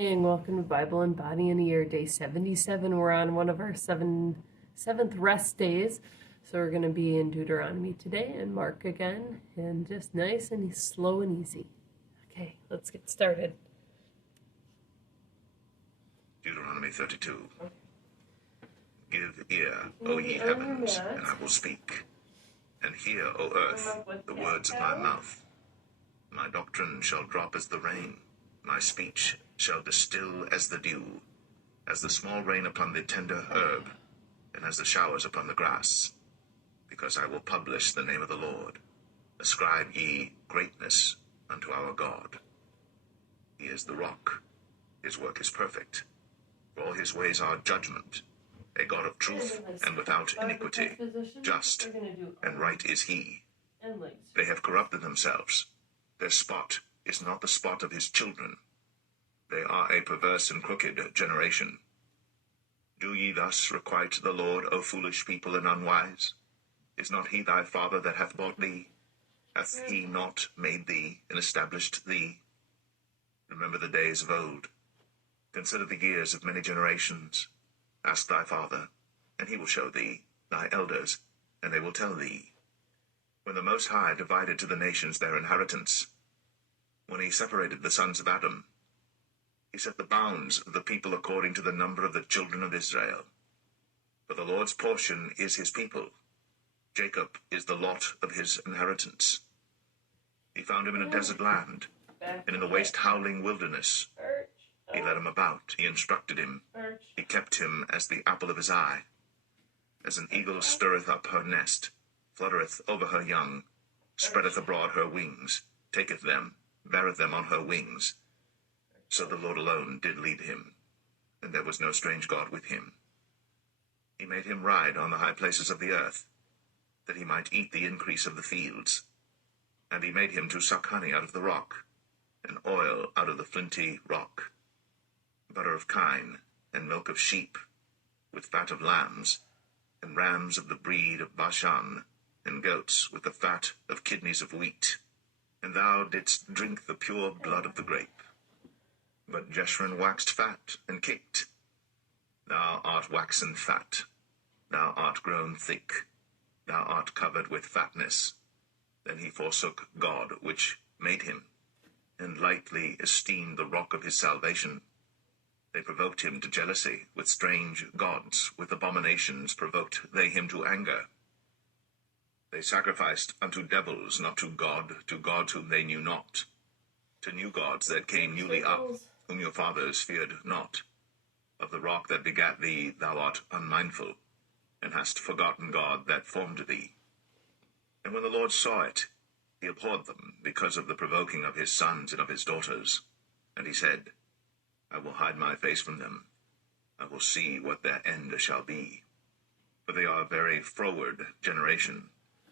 And welcome to Bible and Body in a Year, day 77. We're on one of our seventh rest days. So we're going to be in Deuteronomy today and Mark again, and just nice and slow and easy. Okay, let's get started. Deuteronomy 32. Give ear, O ye heavens, and I will speak. And hear, O earth, the words of my mouth. My doctrine shall drop as the rain. My speech shall distill as the dew, as the small rain upon the tender herb, and as the showers upon the grass. Because I will publish the name of the Lord. Ascribe ye greatness unto our God. He is the rock. His work is perfect. For all his ways are judgment. A God of truth and without iniquity. Just and right is he. They have corrupted themselves. Their spot is not the spot of his children. They are a perverse and crooked generation. Do ye thus requite the Lord, O foolish people and unwise? Is not he thy father that hath bought thee? Hath he not made thee and established thee? Remember the days of old. Consider the years of many generations. Ask thy father, and he will show thee, thy elders, and they will tell thee. When the Most High divided to the nations their inheritance, when he separated the sons of Adam, he set the bounds of the people according to the number of the children of Israel. For the Lord's portion is his people. Jacob is the lot of his inheritance. He found him in a desert land, and in the waste howling wilderness. He led him about, he instructed him, he kept him as the apple of his eye. As an eagle stirreth up her nest, fluttereth over her young, spreadeth abroad her wings, taketh them, beareth them on her wings. So the Lord alone did lead him, and there was no strange God with him. He made him ride on the high places of the earth, that he might eat the increase of the fields. And he made him to suck honey out of the rock, and oil out of the flinty rock, butter of kine, and milk of sheep, with fat of lambs, and rams of the breed of Bashan, and goats with the fat of kidneys of wheat. And thou didst drink the pure blood of the grape. But Jeshurun waxed fat, and kicked. Thou art waxen fat, thou art grown thick, thou art covered with fatness. Then he forsook God which made him, and lightly esteemed the rock of his salvation. They provoked him to jealousy with strange gods, with abominations provoked they him to anger. They sacrificed unto devils, not to gods whom they knew not, to new gods that came newly up, whom your fathers feared not. Of the rock that begat thee thou art unmindful, and hast forgotten God that formed thee. And when the Lord saw it, he abhorred them because of the provoking of his sons and of his daughters. And he said, I will hide my face from them. I will see what their end shall be. For they are a very froward generation,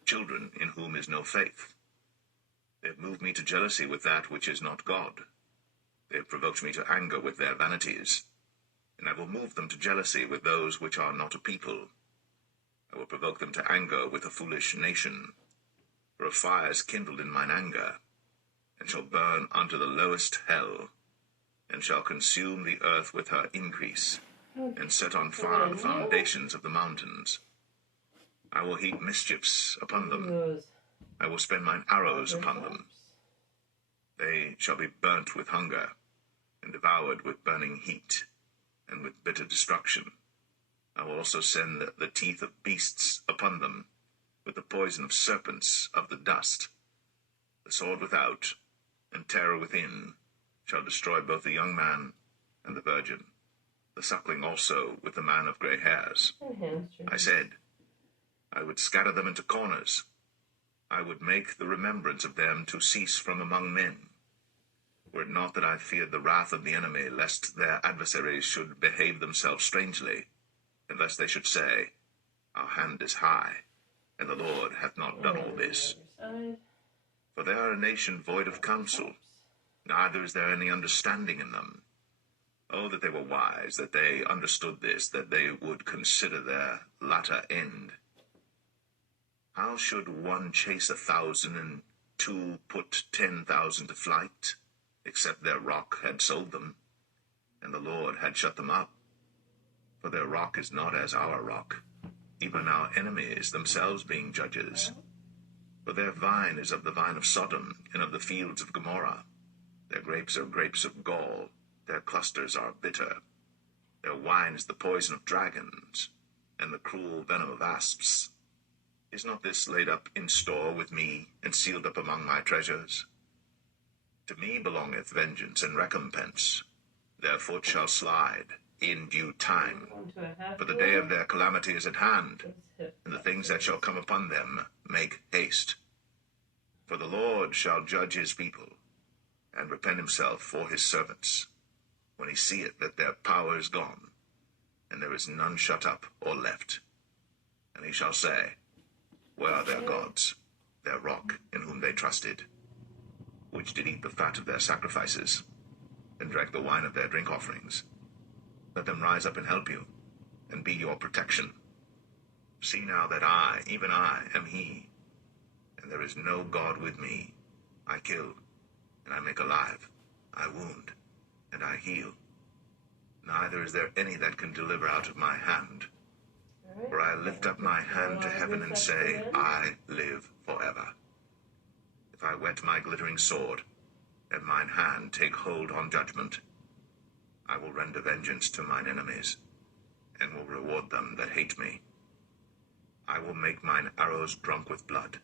children in whom is no faith. They have moved me to jealousy with that which is not God. They have provoked me to anger with their vanities. And I will move them to jealousy with those which are not a people. I will provoke them to anger with a foolish nation. For a fire is kindled in mine anger, and shall burn unto the lowest hell, and shall consume the earth with her increase, and set on fire the foundations of the mountains. I will heap mischiefs upon them. I will spend mine arrows upon them. They shall be burnt with hunger, and devoured with burning heat, and with bitter destruction. I will also send the teeth of beasts upon them, with the poison of serpents of the dust. The sword without, and terror within, shall destroy both the young man and the virgin, the suckling also with the man of grey hairs. I said, I would scatter them into corners. I would make the remembrance of them to cease from among men. Were it not that I feared the wrath of the enemy, lest their adversaries should behave themselves strangely, and lest they should say, Our hand is high, and the Lord hath not done all this. For they are a nation void of counsel, neither is there any understanding in them. Oh, that they were wise, that they understood this, that they would consider their latter end. How should one chase 1,000, and two put 10,000 to flight, except their rock had sold them? and the Lord had shut them up. For their rock is not as our rock, even our enemies themselves being judges. For their vine is of the vine of Sodom, and of the fields of Gomorrah. Their grapes are grapes of gall, their clusters are bitter. Their wine is the poison of dragons, and the cruel venom of asps. Is not this laid up in store with me, and sealed up among my treasures? To me belongeth vengeance and recompense. Their foot shall slide in due time. For the day of their calamity is at hand, and the things that shall come upon them make haste. For the Lord shall judge his people, and repent himself for his servants, when he seeth that their power is gone, and there is none shut up or left. And he shall say, Where are their gods, their rock, in whom they trusted, which did eat the fat of their sacrifices, and drank the wine of their drink offerings? Let them rise up and help you, and be your protection. See now that I, even I, am he, and there is no God with me. I kill, and I make alive. I wound, and I heal. Neither is there any that can deliver out of my hand. For I lift up my hand to heaven and say, I live forever. If I whet my glittering sword, and mine hand take hold on judgment, I will render vengeance to mine enemies, and will reward them that hate me. I will make mine arrows drunk with blood,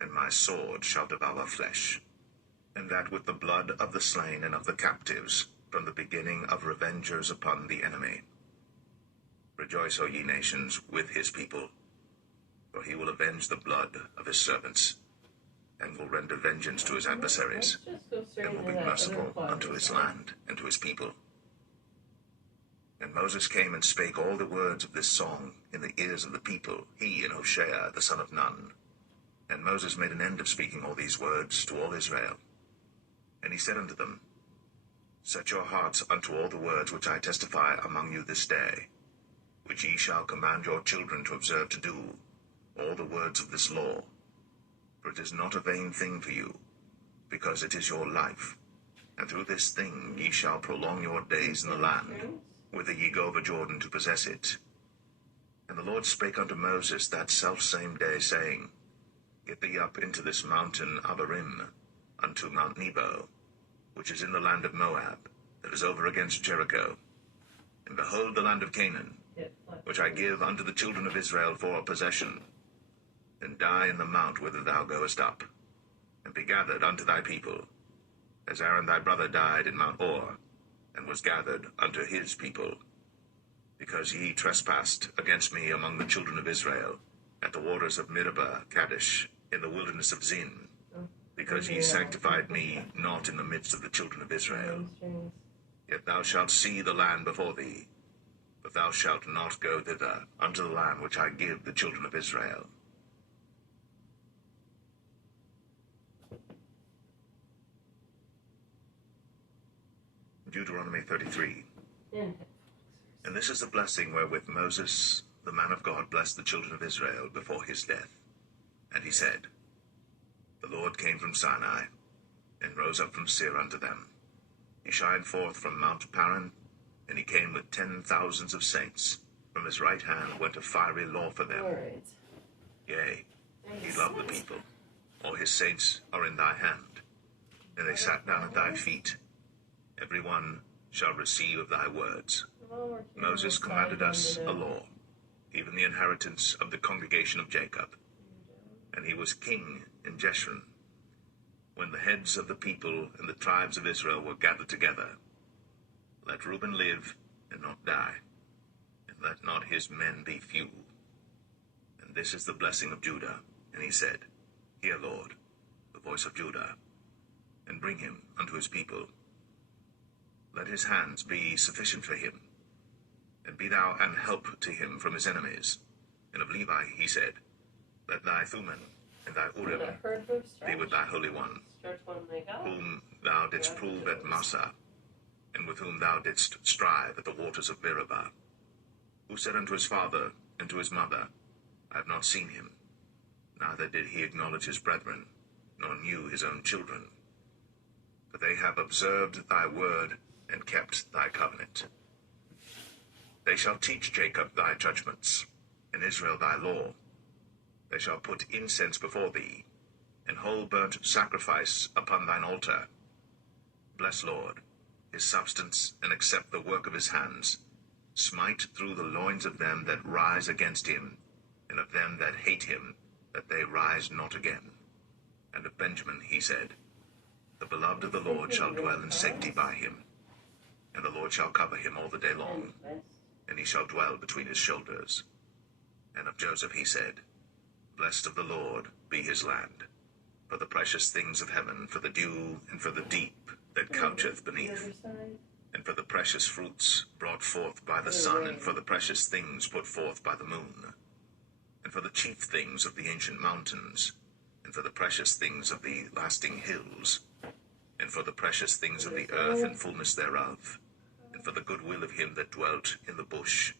and my sword shall devour flesh, and that with the blood of the slain and of the captives, from the beginning of revengers upon the enemy. Rejoice, O ye nations, with his people, for he will avenge the blood of his servants, and will render vengeance to his adversaries, and will be merciful unto his land and to his people. And Moses came and spake all the words of this song in the ears of the people, he and Hoshea the son of Nun. And Moses made an end of speaking all these words to all Israel. And he said unto them, Set your hearts unto all the words which I testify among you this day, which ye shall command your children to observe to do, all the words of this law. For it is not a vain thing for you, because it is your life. And through this thing ye shall prolong your days in the land, whither ye go over Jordan to possess it. And the Lord spake unto Moses that selfsame day, saying, Get thee up into this mountain Abarim, unto Mount Nebo, which is in the land of Moab, that is over against Jericho. And behold the land of Canaan, which I give unto the children of Israel for a possession. And die in the mount whither thou goest up, and be gathered unto thy people, as Aaron thy brother died in Mount Or, and was gathered unto his people, because ye trespassed against me among the children of Israel, at the waters of Meribah Kadesh, in the wilderness of Zin, because ye sanctified me not in the midst of the children of Israel. Yet thou shalt see the land before thee, but thou shalt not go thither unto the land which I give the children of Israel. Deuteronomy 33. And this is the blessing wherewith Moses, the man of God, blessed the children of Israel before his death. And he said, The Lord came from Sinai, and rose up from Seir unto them. He shined forth from Mount Paran, and he came with 10,000s of saints. From his right hand went a fiery law for them. Right. Yea, he loved the people. All his saints are in thy hand. And they sat down at thy feet. Every one shall receive of thy words. Moses commanded us a law, even the inheritance of the congregation of Jacob. And he was king in Jeshurun, when the heads of the people and the tribes of Israel were gathered together. Let Reuben live and not die, and let not his men be few. And this is the blessing of Judah. And he said, Hear, Lord, the voice of Judah, and bring him unto his people. Let his hands be sufficient for him, and be thou an help to him from his enemies. And of Levi he said, Let thy Thummim and thy Urim be with thy Holy One, whom thou didst prove at Massah, and with whom thou didst strive at the waters of Meribah. Who said unto his father and to his mother, I have not seen him, neither did he acknowledge his brethren, nor knew his own children. For they have observed thy word, and kept thy covenant. They shall teach Jacob thy judgments, and Israel thy law. They shall put incense before thee, and whole burnt sacrifice upon thine altar. Bless Lord his substance, and accept the work of his hands. Smite through the loins of them that rise against him, and of them that hate him, that they rise not again. And of Benjamin he said, The beloved of the Lord shall dwell in safety by him, and the Lord shall cover him all the day long, and he shall dwell between his shoulders. And of Joseph he said, Blessed of the Lord be his land, for the precious things of heaven, for the dew, and for the deep that coucheth beneath, and for the precious fruits brought forth by the sun, and for the precious things put forth by the moon, and for the chief things of the ancient mountains, and for the precious things of the lasting hills, and for the precious things of the earth and fullness thereof, and for the goodwill of him that dwelt in the bush.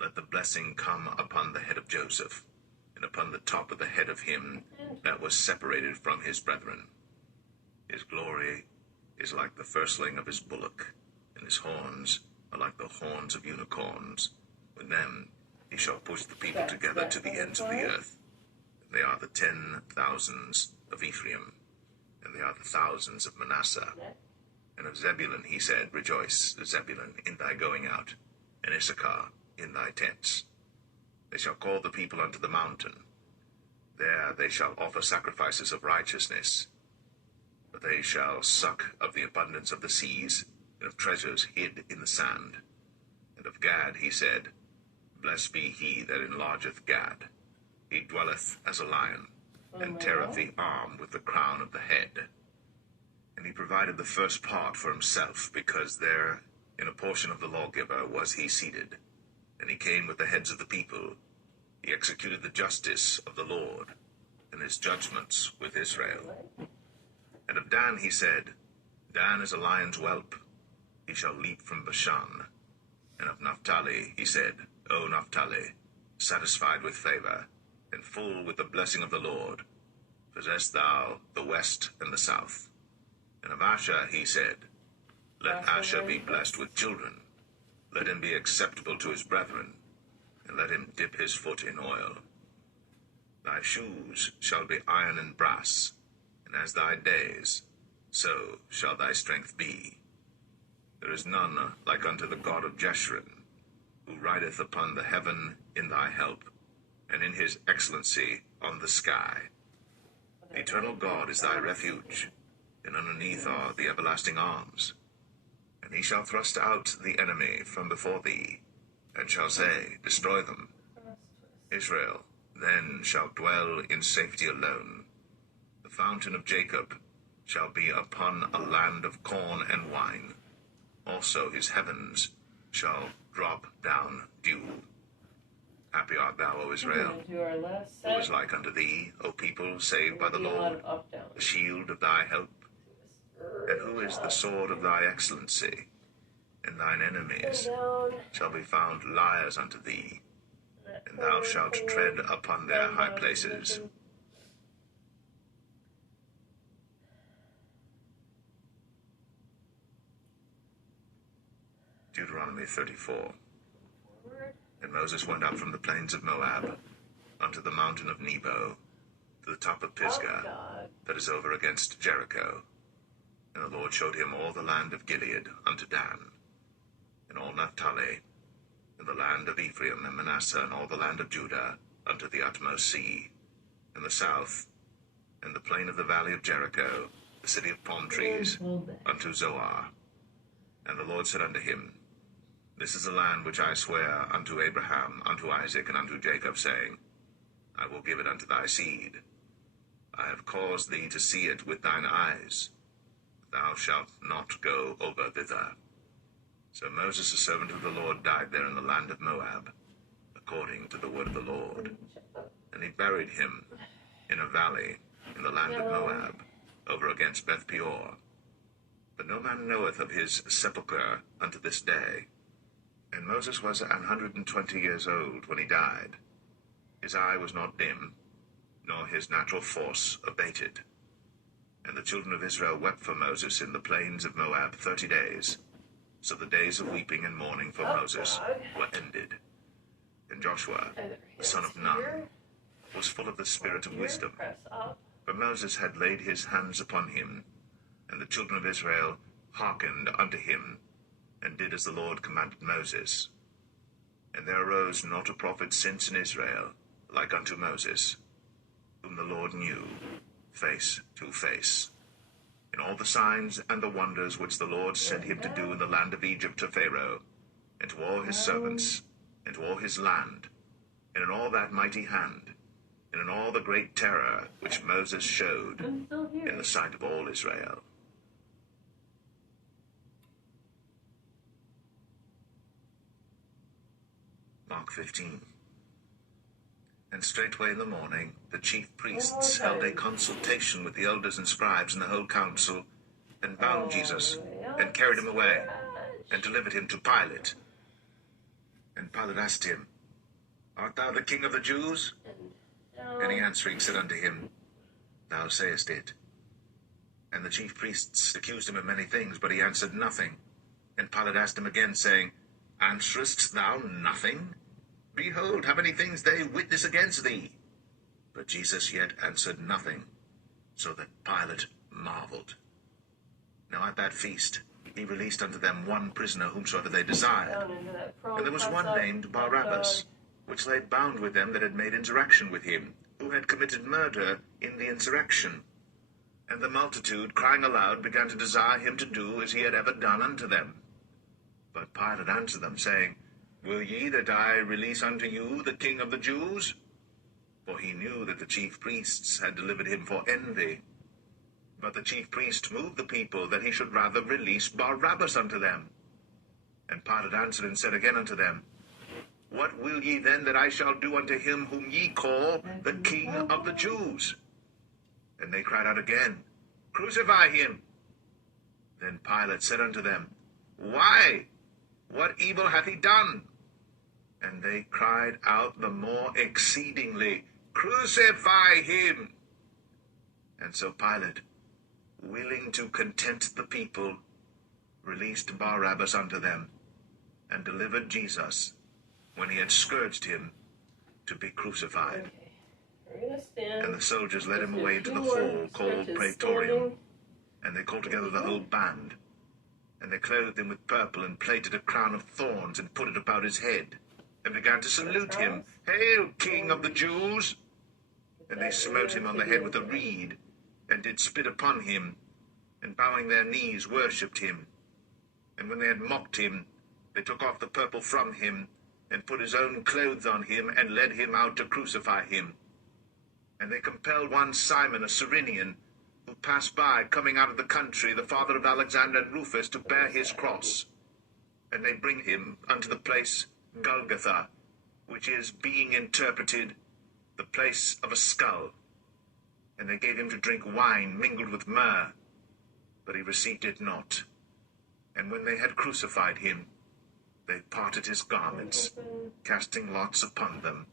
Let the blessing come upon the head of Joseph, and upon the top of the head of him that was separated from his brethren. His glory is like the firstling of his bullock, and his horns are like the horns of unicorns. With them he shall push the people together to the ends of the earth. They are the 10,000s of Ephraim, and they are the thousands of Manasseh. And of Zebulun he said, Rejoice, Zebulun, in thy going out, and Issachar in thy tents. They shall call the people unto the mountain. There they shall offer sacrifices of righteousness. But they shall suck of the abundance of the seas, and of treasures hid in the sand. And of Gad he said, Blessed be he that enlargeth Gad. He dwelleth as a lion, and teareth the arm with the crown of the head. And he provided the first part for himself, because there in a portion of the lawgiver was he seated. And he came with the heads of the people. He executed the justice of the Lord, and his judgments with Israel. And of Dan he said, Dan is a lion's whelp, he shall leap from Bashan. And of Naphtali he said, O Naphtali, satisfied with favor, and full with the blessing of the Lord, possess thou the west and the south. And of Asher he said, Let Asher be blessed with children, let him be acceptable to his brethren, and let him dip his foot in oil. Thy shoes shall be iron and brass, and as thy days, so shall thy strength be. There is none like unto the God of Jeshurun, who rideth upon the heaven in thy help, and in his excellency on the sky. The eternal God is thy refuge, and underneath are the everlasting arms. And he shall thrust out the enemy from before thee, and shall say, Destroy them. Israel then shall dwell in safety alone. The fountain of Jacob shall be upon a land of corn and wine. Also his heavens shall drop down dew. Happy art thou, O Israel, who is like unto thee, O people saved by the Lord, the shield of thy help. And who is the sword of thy excellency? And thine enemies shall be found liars unto thee, and thou shalt tread upon their high places. Deuteronomy 34. And Moses went up from the plains of Moab unto the mountain of Nebo, to the top of Pisgah, that is over against Jericho. And the Lord showed him all the land of Gilead unto Dan, and all Naphtali, and the land of Ephraim and Manasseh, and all the land of Judah, unto the utmost sea, and the south, and the plain of the valley of Jericho, the city of palm trees, unto Zoar. And the Lord said unto him, This is the land which I swear unto Abraham, unto Isaac, and unto Jacob, saying, I will give it unto thy seed. I have caused thee to see it with thine eyes. Thou shalt not go over thither. So Moses, the servant of the Lord, died there in the land of Moab, according to the word of the Lord. And he buried him in a valley in the land of Moab, over against Beth Peor. But no man knoweth of his sepulchre unto this day. And Moses was 120 years old when he died. His eye was not dim, nor his natural force abated. And the children of Israel wept for Moses in the plains of Moab 30 days. So the days of weeping and mourning for Moses were ended. And Joshua, the son of Nun, was full of the spirit of wisdom. For Moses had laid his hands upon him, and the children of Israel hearkened unto him, and did as the Lord commanded Moses. And there arose not a prophet since in Israel, like unto Moses, whom the Lord knew face to face. In all the signs and the wonders which the Lord sent him to do in the land of Egypt to Pharaoh, and to all his servants, and to all his land, and in all that mighty hand, and in all the great terror which Moses showed in the sight of all Israel. Mark 15. And straightway in the morning the chief priests held a consultation with the elders and scribes and the whole council, and bound Jesus, and carried him away, and delivered him to Pilate. And Pilate asked him, Art thou the king of the Jews? And he answering said unto him, Thou sayest it. And the chief priests accused him of many things, but he answered nothing. And Pilate asked him again, saying, Answerest thou nothing? Behold, how many things they witness against thee. But Jesus yet answered nothing, so that Pilate marveled. Now at that feast he released unto them one prisoner whomsoever they desired. And there was one named Barabbas, which lay bound with them that had made insurrection with him, who had committed murder in the insurrection. And the multitude, crying aloud, began to desire him to do as he had ever done unto them. But Pilate answered them, saying, Will ye that I release unto you the King of the Jews? For he knew that the chief priests had delivered him for envy. But the chief priest moved the people that he should rather release Barabbas unto them. And Pilate answered and said again unto them, What will ye then that I shall do unto him whom ye call the King of the Jews? And they cried out again, Crucify him. Then Pilate said unto them, Why? What evil hath he done? And they cried out the more exceedingly, Crucify him. And so Pilate, willing to content the people, released Barabbas unto them, and delivered Jesus, when he had scourged him, to be crucified. And the soldiers led him away into the hall called Praetorium, and they called together the whole band. And they clothed him with purple, and plaited a crown of thorns, and put it about his head, and began to salute him, Hail, King of the Jews! And they smote him on the head with a reed, and did spit upon him, and bowing their knees worshipped him. And when they had mocked him, they took off the purple from him, and put his own clothes on him, and led him out to crucify him. And they compelled one Simon, a Cyrenian, who passed by, coming out of the country, the father of Alexander and Rufus, to bear his cross. And they bring him unto the place Golgotha, which is, being interpreted, the place of a skull. And they gave him to drink wine mingled with myrrh, but he received it not. And when they had crucified him, they parted his garments, casting lots upon them,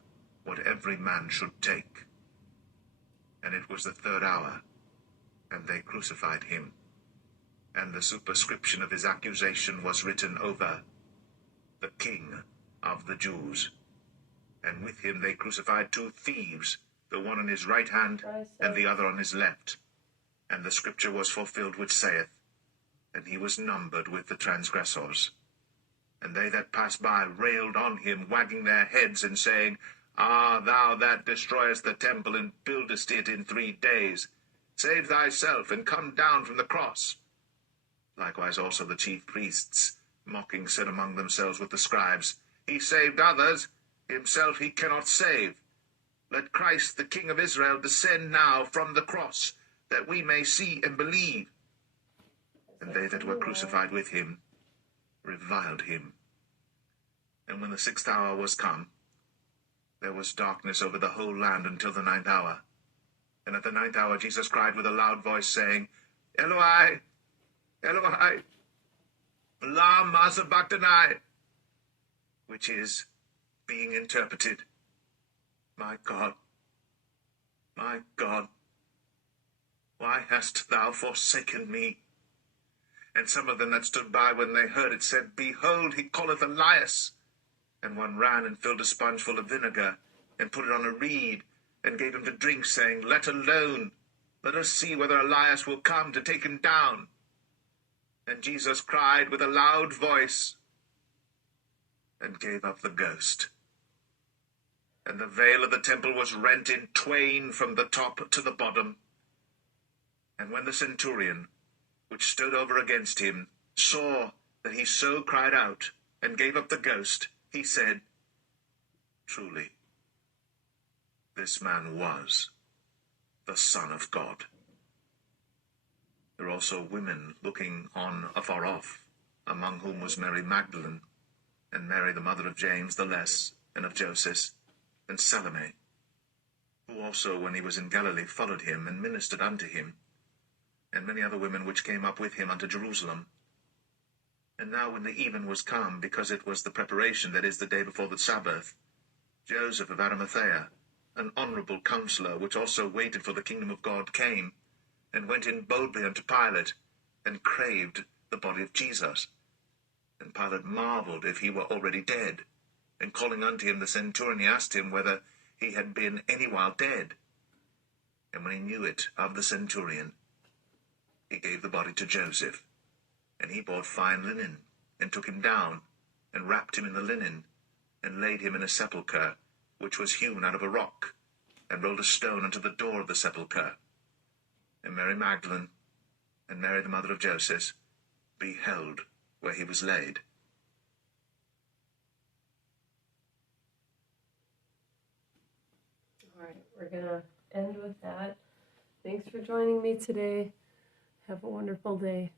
what every man should take. And it was the third hour, and they crucified him. And the superscription of his accusation was written over, The King of the Jews. And with him they crucified two thieves, the one on his right hand, and the other on his left. And the scripture was fulfilled which saith, And he was numbered with the transgressors. And they that passed by railed on him, wagging their heads, and saying, Ah, thou that destroyest the temple, and buildest it in 3 days, save thyself, and come down from the cross. Likewise also the chief priests, mocking, said among themselves with the scribes, He saved others, himself he cannot save. Let Christ the King of Israel descend now from the cross, that we may see and believe. And they that were crucified with him reviled him. And when the 6th hour was come, there was darkness over the whole land until the 9th hour. And at the 9th hour Jesus cried with a loud voice, saying, Eloi, Eloi, lama sabachthani, which is, being interpreted, My God, why hast thou forsaken me? And some of them that stood by when they heard it said, Behold, he calleth Elias. And one ran and filled a sponge full of vinegar, and put it on a reed, and gave him to drink, saying, Let alone, let us see whether Elias will come to take him down. And Jesus cried with a loud voice, and gave up the ghost. And the veil of the temple was rent in twain from the top to the bottom. And when the centurion, which stood over against him, saw that he so cried out, and gave up the ghost, he said, Truly, this man was the Son of God. There were also women looking on afar off, among whom was Mary Magdalene, and Mary the mother of James the Less, and of Joseph, and Salome, who also, when he was in Galilee, followed him, and ministered unto him, and many other women which came up with him unto Jerusalem. And now when the even was come, because it was the preparation, that is, the day before the Sabbath, Joseph of Arimathea, an honourable counsellor, which also waited for the kingdom of God, came, and went in boldly unto Pilate, and craved the body of Jesus. And Pilate marvelled if he were already dead. And calling unto him the centurion, he asked him whether he had been any while dead. And when he knew it of the centurion, he gave the body to Joseph. And he bought fine linen, and took him down, and wrapped him in the linen, and laid him in a sepulchre, which was hewn out of a rock, and rolled a stone unto the door of the sepulchre. And Mary Magdalene, and Mary the mother of Joseph, beheld where he was laid. All right, we're going to end with that. Thanks for joining me today. Have a wonderful day.